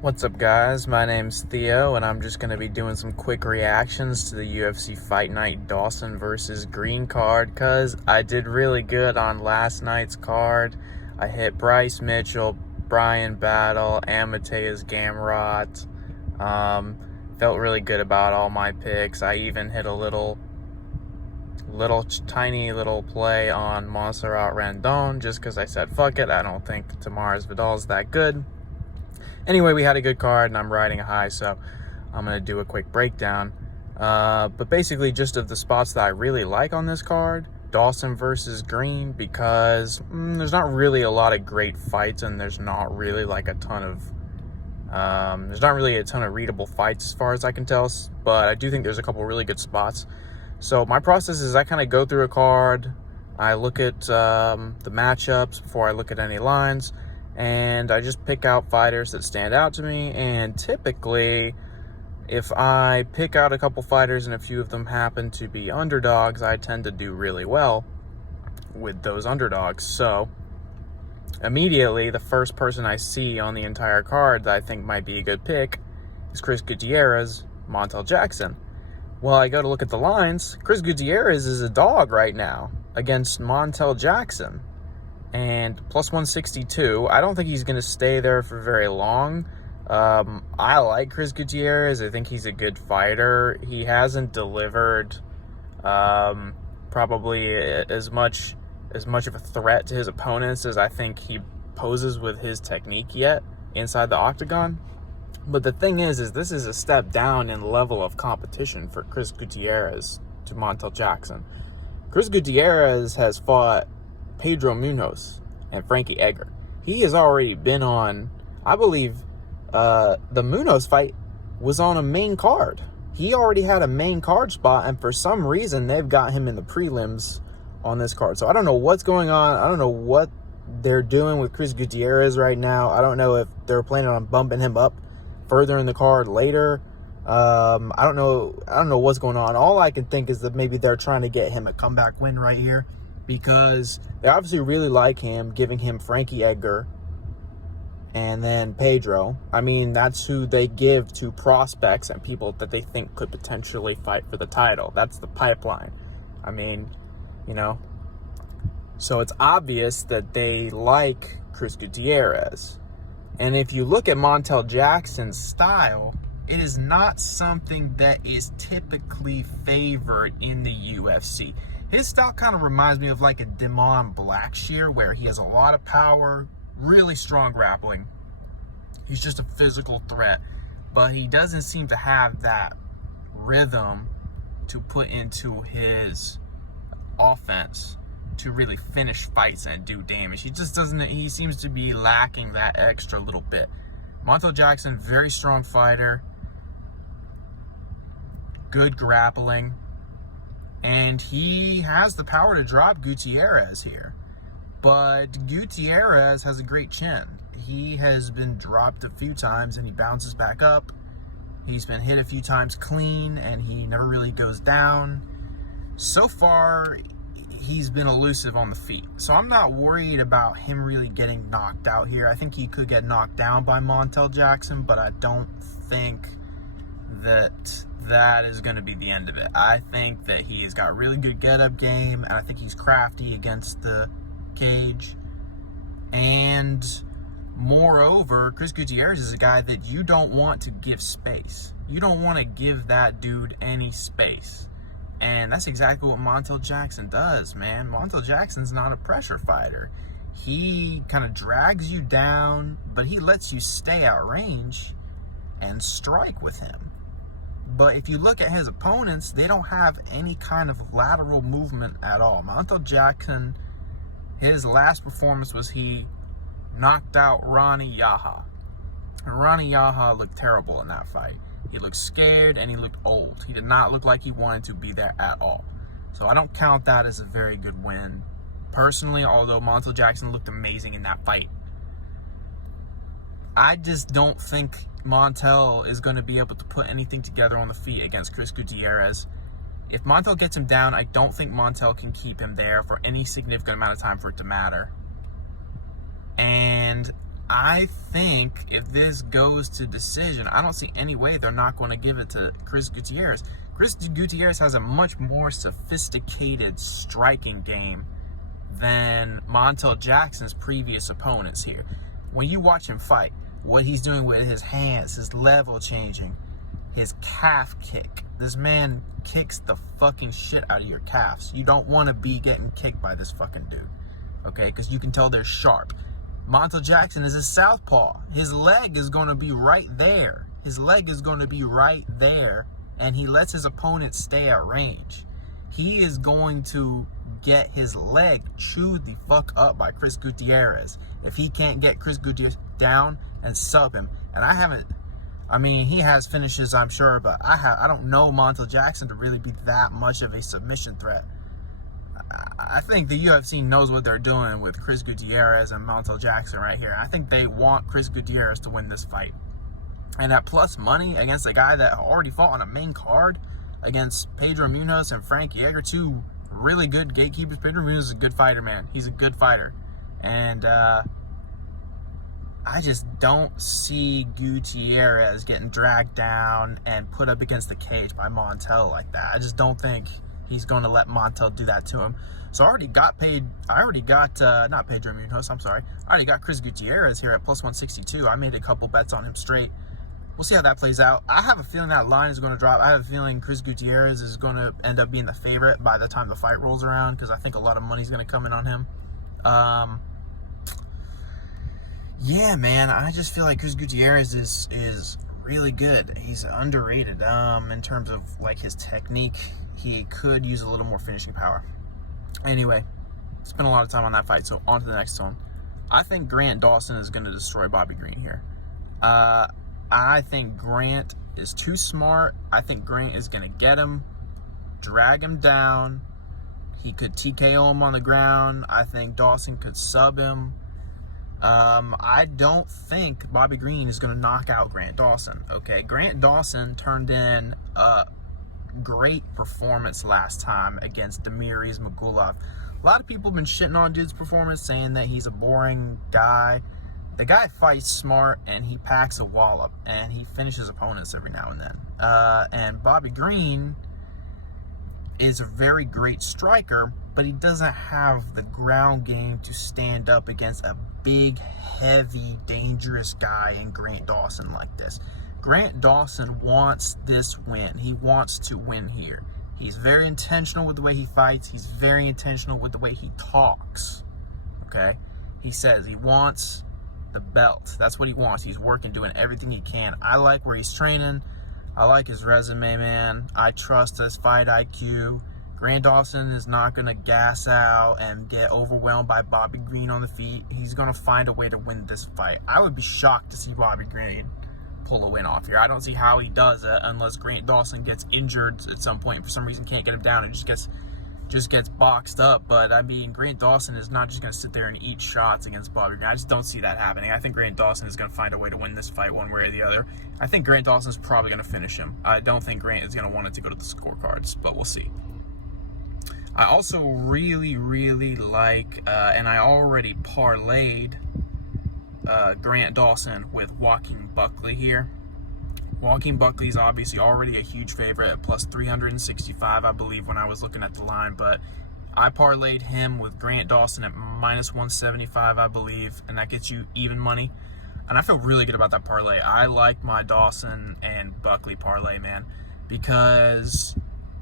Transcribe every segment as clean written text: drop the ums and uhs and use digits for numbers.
What's up, guys? My name's Theo, and I'm just going to be doing some quick reactions to the UFC Fight Night Dawson versus Green card, because I did really good on last night's card. I hit Bryce Mitchell, Brian Battle, and Mateus Gamrot. Felt really good about all my picks. I even hit a tiny little play on Montserrat Randon, just because I said, fuck it, I don't think Tamara's Vidal's that good. Anyway, we had a good card, and I'm riding a high, so I'm going to do a quick breakdown. But basically, just of the spots that I really like on this card, Dawson versus Green, because there's not really a lot of great fights, and there's not really like a ton of readable fights as far as I can tell, but I do think there's a couple really good spots. So my process is I kind of go through a card, I look at the matchups before I look at any lines, and I just pick out fighters that stand out to me. And typically, if I pick out a couple fighters and a few of them happen to be underdogs, I tend to do really well with those underdogs. So immediately, the first person I see on the entire card that I think might be a good pick is Chris Gutierrez, Montel Jackson. Well, I go to look at the lines. Chris Gutierrez is a dog right now against Montel Jackson. And plus 162. I don't think he's going to stay there for very long. I like Chris Gutierrez. I think he's a good fighter. He hasn't delivered probably as much of a threat to his opponents as I think he poses with his technique yet inside the octagon. But the thing is this is a step down in level of competition for Chris Gutierrez to Montel Jackson. Chris Gutierrez has fought Pedro Munoz and Frankie Edgar. He has already been on, I believe, the Munoz fight was on a main card. He already had a main card spot, and for some reason, they've got him in the prelims on this card. So I don't know what's going on. I don't know what they're doing with Chris Gutierrez right now. I don't know if they're planning on bumping him up further in the card later. I don't know what's going on. All I can think is that maybe they're trying to get him a comeback win right here, because they obviously really like him, giving him Frankie Edgar and then Pedro. I mean, that's who they give to prospects and people that they think could potentially fight for the title. That's the pipeline. I mean, so it's obvious that they like Chris Gutierrez. And if you look at Montel Jackson's style, it is not something that is typically favored in the UFC. His style kind of reminds me of like a Damon Blackshear, where he has a lot of power, really strong grappling. He's just a physical threat, but he doesn't seem to have that rhythm to put into his offense to really finish fights and do damage. He seems to be lacking that extra little bit. Montel Jackson, very strong fighter, good grappling, and he has the power to drop Gutierrez here. But Gutierrez has a great chin. He has been dropped a few times and he bounces back up. He's been hit a few times clean and he never really goes down. So far, he's been elusive on the feet. So I'm not worried about him really getting knocked out here. I think he could get knocked down by Montel Jackson, but I don't think that is going to be the end of it. I think that he's got really good get-up game, and I think he's crafty against the cage. And moreover, Chris Gutierrez is a guy that you don't want to give space. You don't want to give that dude any space. And that's exactly what Montel Jackson does, man. Montel Jackson's not a pressure fighter. He kind of drags you down, but he lets you stay out range and strike with him. But if you look at his opponents, they don't have any kind of lateral movement at all. Montel Jackson, his last performance was he knocked out Ronnie Yaha. And Ronnie Yaha looked terrible in that fight. He looked scared and he looked old. He did not look like he wanted to be there at all. So I don't count that as a very good win personally, although Montel Jackson looked amazing in that fight. I just don't think Montel is going to be able to put anything together on the feet against Chris Gutierrez. If Montel gets him down, I don't think Montel can keep him there for any significant amount of time for it to matter. And I think if this goes to decision, I don't see any way they're not going to give it to Chris Gutierrez. Chris Gutierrez has a much more sophisticated striking game than Montel Jackson's previous opponents here. When you watch him fight, what he's doing with his hands, his level changing, his calf kick. This man kicks the fucking shit out of your calves. You don't want to be getting kicked by this fucking dude, okay? Because you can tell they're sharp. Montel Jackson is a southpaw. His leg is going to be right there. His leg is going to be right there, and he lets his opponent stay at range. He is going to get his leg chewed the fuck up by Chris Gutierrez if he can't get Chris Gutierrez down and sub him. And he has finishes, I'm sure, but I don't know Montel Jackson to really be that much of a submission threat. I think the UFC knows what they're doing with Chris Gutierrez and Montel Jackson right here. I think they want Chris Gutierrez to win this fight. And at plus money against a guy that already fought on a main card against Pedro Munoz and Frank Yeager, two really good gatekeepers. Pedro Munoz is a good fighter, man. He's a good fighter. And I just don't see Gutierrez getting dragged down and put up against the cage by Montel like that. I just don't think he's going to let Montel do that to him. So I already got not Pedro Munoz, I'm sorry. I already got Chris Gutierrez here at plus 162. I made a couple bets on him straight. We'll see how that plays out. I have a feeling that line is going to drop. I have a feeling Chris Gutierrez is going to end up being the favorite by the time the fight rolls around, because I think a lot of money is going to come in on him. Yeah, man, I just feel like Chris Gutierrez is really good. He's underrated in terms of like his technique. He could use a little more finishing power. Anyway, spent a lot of time on that fight, so on to the next one. I think Grant Dawson is going to destroy Bobby Green here. I think Grant is too smart. I think Grant is going to get him, drag him down. He could TKO him on the ground. I think Dawson could sub him. I don't think Bobby Green is going to knock out Grant Dawson, okay? Grant Dawson turned in a great performance last time against Demiris Magulov. A lot of people have been shitting on dude's performance, saying that he's a boring guy. The guy fights smart, and he packs a wallop, and he finishes opponents every now and then. And Bobby Green is a very great striker, but he doesn't have the ground game to stand up against a big, heavy, dangerous guy in Grant Dawson like this. Grant Dawson wants this win. He wants to win here. He's very intentional with the way he fights. He's very intentional with the way he talks, okay? He says he wants the belt. That's what he wants. He's working, doing everything he can. I like where he's training. I like his resume, man. I trust his fight IQ. Grant Dawson is not going to gas out and get overwhelmed by Bobby Green on the feet. He's going to find a way to win this fight. I would be shocked to see Bobby Green pull a win off here. I don't see how he does it unless Grant Dawson gets injured at some point and for some reason can't get him down and just gets boxed up. But I mean, Grant Dawson is not just going to sit there and eat shots against Bobby Green. I just don't see that happening. I think Grant Dawson is going to find a way to win this fight one way or the other. I think Grant Dawson is probably going to finish him. I don't think Grant is going to want it to go to the scorecards, but we'll see. I also really, really like, and I already parlayed Grant Dawson with Joaquin Buckley here. Joaquin Buckley is obviously already a huge favorite at plus 365, I believe, when I was looking at the line. But I parlayed him with Grant Dawson at minus 175, I believe, and that gets you even money. And I feel really good about that parlay. I like my Dawson and Buckley parlay, man, because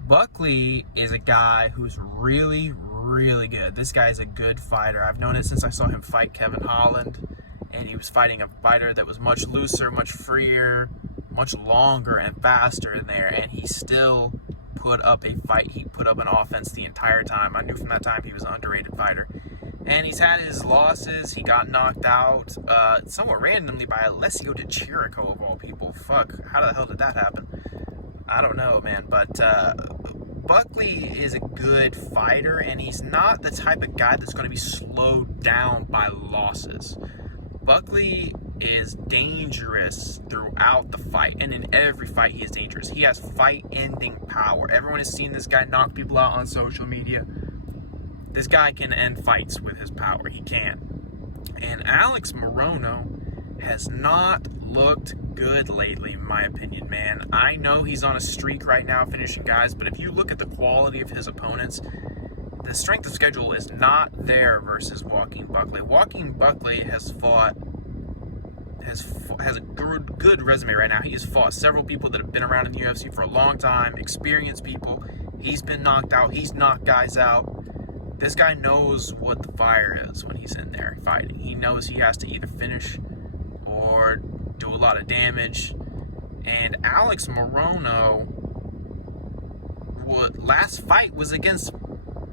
Buckley is a guy who's really, really good. This guy is a good fighter. I've known it since I saw him fight Kevin Holland, and he was fighting a fighter that was much looser, much freer, much longer and faster in there, and he still put up a fight. He put up an offense the entire time. I knew from that time he was an underrated fighter. And he's had his losses. He got knocked out somewhat randomly by Alessio Di Chirico, of all people. Fuck, how the hell did that happen? I don't know, man. But Buckley is a good fighter, and he's not the type of guy that's going to be slowed down by losses. Buckley is dangerous throughout the fight, and in every fight he is dangerous. He has fight-ending power. Everyone has seen this guy knock people out on social media. This guy can end fights with his power. He can. And Alex Morono has not looked good lately, in my opinion, man. I know he's on a streak right now finishing guys, but if you look at the quality of his opponents, the strength of schedule is not there versus Joaquin Buckley. Joaquin Buckley has a good resume right now. He has fought several people that have been around in the UFC for a long time, experienced people. He's been knocked out. He's knocked guys out. This guy knows what the fire is when he's in there fighting. He knows he has to either finish or do a lot of damage. And Alex Morono, last fight was against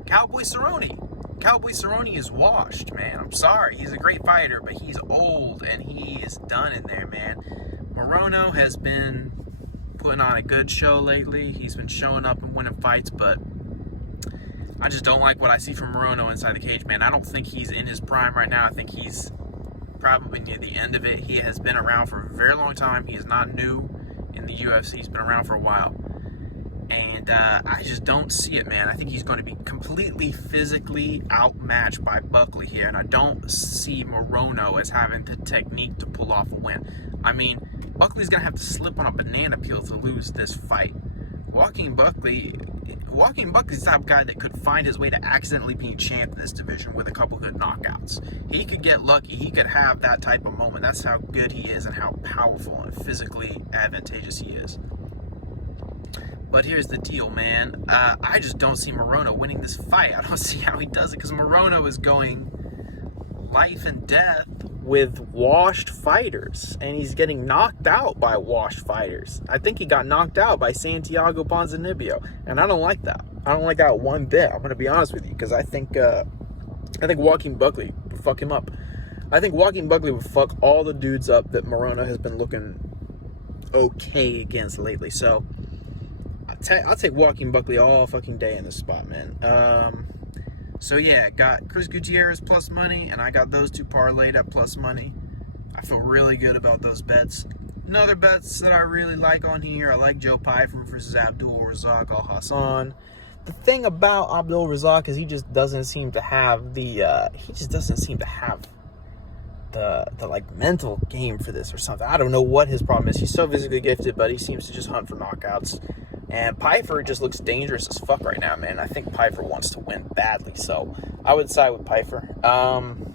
Cowboy Cerrone. Cowboy Cerrone is washed, man. I'm sorry. He's a great fighter, but he's old and he is done in there, man. Morono has been putting on a good show lately. He's been showing up and winning fights, but I just don't like what I see from Morono inside the cage, man. I don't think he's in his prime right now. I think he's probably near the end of it. He has been around for a very long time. He is not new in the UFC. He's been around for a while. And I just don't see it, man. I think he's going to be completely physically outmatched by Buckley here. And I don't see Morono as having the technique to pull off a win. I mean, Buckley's going to have to slip on a banana peel to lose this fight. Joaquin Buckley's the type of guy that could find his way to accidentally being champ in this division with a couple good knockouts. He could get lucky. He could have that type of moment. That's how good he is and how powerful and physically advantageous he is. But here's the deal, man. I just don't see Morono winning this fight. I don't see how he does it because Morono is going life and death with washed fighters, and he's getting knocked out by washed fighters. I think he got knocked out by Santiago Ponzinibbio, and I don't like that. I don't like that one bit. I'm going to be honest with you because I think Joaquin Buckley would fuck him up. I think Joaquin Buckley would fuck all the dudes up that Morono has been looking okay against lately. So I'll take Joaquin Buckley all fucking day in this spot, man. So yeah, got Chris Gutierrez plus money, and I got those two parlayed at plus money. I feel really good about those bets. Another bets that I really like on here, I like Joe Pyfer versus Abdul Razak Al Hassan. The thing about Abdul Razak is he just doesn't seem to have the like mental game for this or something. I don't know what his problem is. He's so physically gifted, but he seems to just hunt for knockouts. And Pyfer just looks dangerous as fuck right now, man. I think Pyfer wants to win badly, so I would side with Pyfer.